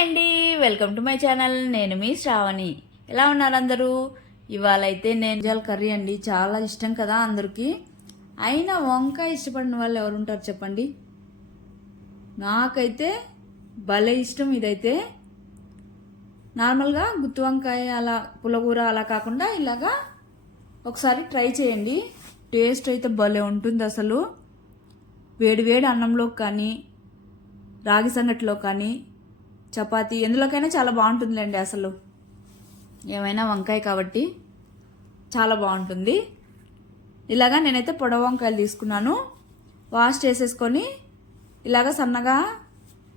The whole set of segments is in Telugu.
అండి. Welcome to my channel. నేను మీ శ్రావణి. ఎలా ఉన్నారు అందరూ? ఇవాళ అయితే నేను జాల కర్రీ అండి. చాలా ఇష్టం కదా అందరికీ. అయినా వంకాయ ఇష్టపడిన వాళ్ళు ఎవరు ఉంటారు చెప్పండి? నాకైతే భలే ఇష్టం ఇదైతే. నార్మల్గా గుత్తి వంకాయ అలా పులగూర అలా కాకుండా ఇలాగా ఒకసారి ట్రై చేయండి. టేస్ట్ అయితే భలే ఉంటుంది అసలు. వేడి వేడి అన్నంలో కానీ రాగి సంగటిలో కానీ చపాతి ఎందులోకైనా చాలా బాగుంటుందిలేండి అసలు. ఏమైనా వంకాయ కాబట్టి చాలా బాగుంటుంది. ఇలాగా నేనైతే పొడవ వంకాయలు తీసుకున్నాను. వాష్ చేసేసుకొని ఇలాగ సన్నగా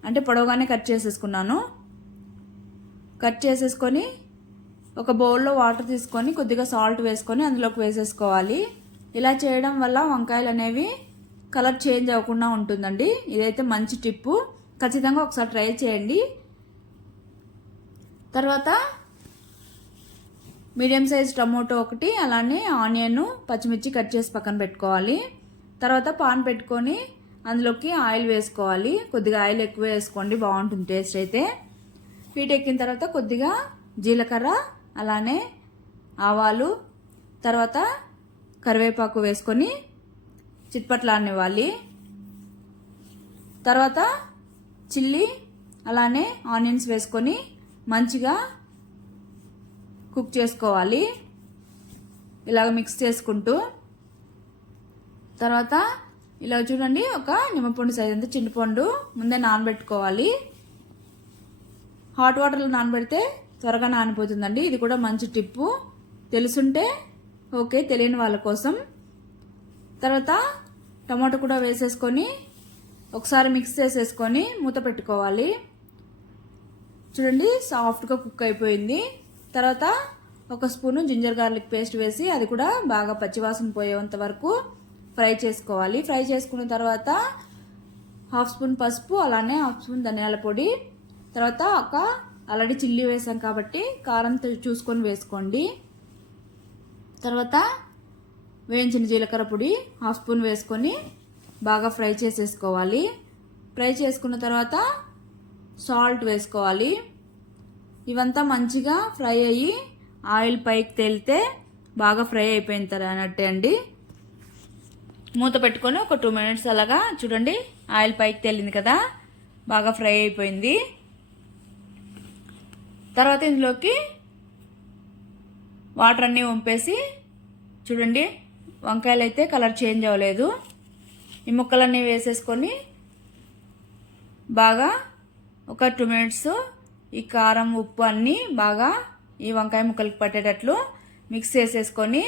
అంటే పొడవుగానే కట్ చేసేసుకున్నాను. కట్ చేసేసుకొని ఒక బౌల్లో వాటర్ తీసుకొని కొద్దిగా సాల్ట్ వేసుకొని అందులోకి వేసేసుకోవాలి. ఇలా చేయడం వల్ల వంకాయలు అనేవి కలర్ చేంజ్ అవ్వకుండా ఉంటుందండి. ఇదైతే మంచి టిప్పు. ఖచ్చితంగా ఒకసారి ట్రై చేయండి. తర్వాత మీడియం సైజ్ టమోటో ఒకటి అలానే ఆనియన్ పచ్చిమిర్చి కట్ చేసి పక్కన పెట్టుకోవాలి. తర్వాత పాన్ పెట్టుకొని అందులోకి ఆయిల్ వేసుకోవాలి. కొద్దిగా ఆయిల్ ఎక్కువ వేసుకోండి బాగుంటుంది టేస్ట్ అయితే. హీట్ ఎక్కిన తర్వాత కొద్దిగా జీలకర్ర అలానే ఆవాలు తర్వాత కరివేపాకు వేసుకొని చిట్పట్లాడనివ్వాలి. తర్వాత చిల్లీ అలానే ఆనియన్స్ వేసుకొని మంచిగా కుక్ చేసుకోవాలి. ఇలాగ మిక్స్ చేసుకుంటూ. తర్వాత ఇలా చూడండి ఒక నిమ్మపండు సైజ్ అంత చింతపండు ముందే నానబెట్టుకోవాలి. హాట్ వాటర్లో నానబెడితే త్వరగా నానిపోతుందండి. ఇది కూడా మంచి టిప్పు తెలుసుంటే ఓకే తెలియని వాళ్ళ కోసం. తర్వాత టమాటో కూడా వేసేసుకొని ఒకసారి మిక్స్ చేసేసుకొని మూత పెట్టుకోవాలి. చూడండి సాఫ్ట్గా కుక్ అయిపోయింది. తర్వాత ఒక స్పూను జింజర్ గార్లిక్ పేస్ట్ వేసి అది కూడా బాగా పచ్చివాసన పోయేంత వరకు ఫ్రై చేసుకోవాలి. ఫ్రై చేసుకున్న తర్వాత హాఫ్ స్పూన్ పసుపు అలానే హాఫ్ స్పూన్ ధనియాల పొడి తర్వాత ఒక ఆల్రెడీ చిల్లీ వేసాం కాబట్టి కారం చూసుకొని వేసుకోండి. తర్వాత వేయించిన జీలకర్ర పొడి హాఫ్ స్పూన్ వేసుకొని బాగా ఫ్రై చేసేసుకోవాలి. ఫ్రై చేసుకున్న తర్వాత సాల్ట్ వేసుకోవాలి. ఇవంతా మంచిగా ఫ్రై అయ్యి ఆయిల్ పైకి తేలితే బాగా ఫ్రై అయిపోయిన తర్వాతే అండి. మూత పెట్టుకొని ఒక టూ మినిట్స్ అలాగా చూడండి ఆయిల్ పైకి తేలింది కదా బాగా ఫ్రై అయిపోయింది. తర్వాత ఇందులోకి వాటర్ అన్నీ వంపేసి చూడండి వంకాయలు అయితే కలర్ చేంజ్ అవ్వలేదు. ఈ ముక్కలన్నీ వేసేసుకొని బాగా ఒక టూ మినిట్స్ ఈ కారం ఉప్పు అన్నీ బాగా ఈ వంకాయ ముక్కలకు పట్టేటట్లు మిక్స్ చేసేసుకొని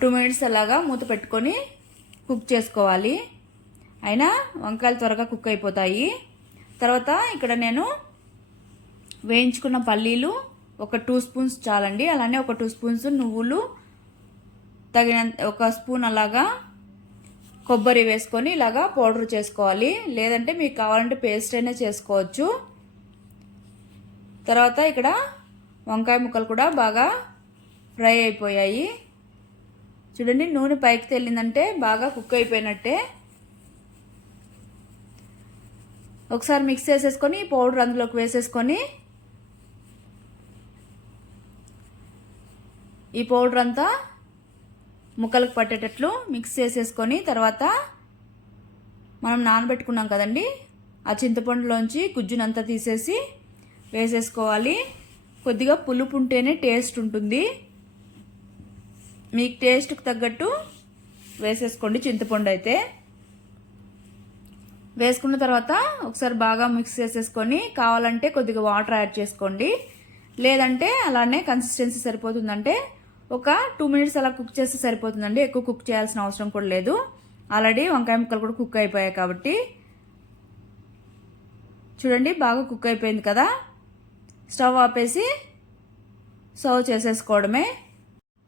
టూ మినిట్స్ అలాగా మూత పెట్టుకొని కుక్ చేసుకోవాలి. అయినా వంకాయలు త్వరగా కుక్ అయిపోతాయి. తర్వాత ఇక్కడ నేను వేయించుకున్న పల్లీలు ఒక టూ స్పూన్స్ చాలండి. అలానే ఒక టూ స్పూన్స్ నువ్వులు తగినంత ఒక స్పూన్ అలాగా కొబ్బరి వేసుకొని ఇలాగా పౌడర్ చేసుకోవాలి. లేదంటే మీకు కావాలంటే పేస్ట్ అయినా చేసుకోవచ్చు. తర్వాత ఇక్కడ వంకాయ ముక్కలు కూడా బాగా ఫ్రై అయిపోయాయి. చూడండి నూనె పైకి తెల్లిందంటే బాగా కుక్ అయిపోయినట్టే. ఒకసారి మిక్స్ చేసేసుకొని పౌడర్ అందులోకి వేసేసుకొని ఈ పౌడర్ అంతా ముక్కలకు పట్టేటట్లు మిక్స్ చేసేసుకొని తర్వాత మనం నానబెట్టుకున్నాం కదండి ఆ చింతపండులోంచి గుజ్జునంతా తీసేసి వేసేసుకోవాలి. కొద్దిగా పులుపు ఉంటేనే టేస్ట్ ఉంటుంది. మీకు టేస్ట్కి తగ్గట్టు వేసేసుకోండి చింతపండు అయితే. వేసుకున్న తర్వాత ఒకసారి బాగా మిక్స్ చేసేసుకొని కావాలంటే కొద్దిగా వాటర్ యాడ్ చేసుకోండి. లేదంటే అలానే కన్సిస్టెన్సీ సరిపోతుందంటే ఒక టూ మినిట్స్ అలా కుక్ చేస్తే సరిపోతుందండి. ఎక్కువ కుక్ చేయాల్సిన అవసరం కూడా లేదు. ఆల్రెడీ వంకాయ ముక్కలు కూడా కుక్ అయిపోయాయి కాబట్టి. చూడండి బాగా కుక్ అయిపోయింది కదా. స్టవ్ ఆపేసి సర్వ్ చేసేసుకోవడమే.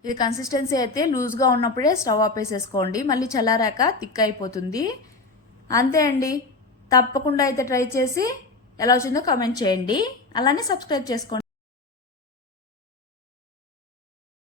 ఇది కన్సిస్టెన్సీ అయితే లూజ్గా ఉన్నప్పుడే స్టవ్ ఆపేసేసుకోండి. మళ్ళీ చల్లారాక థిక్ అయిపోతుంది. అంతే అండి. తప్పకుండా అయితే ట్రై చేసి ఎలా వచ్చిందో కామెంట్ చేయండి. అలానే సబ్స్క్రైబ్ చేసుకోండి.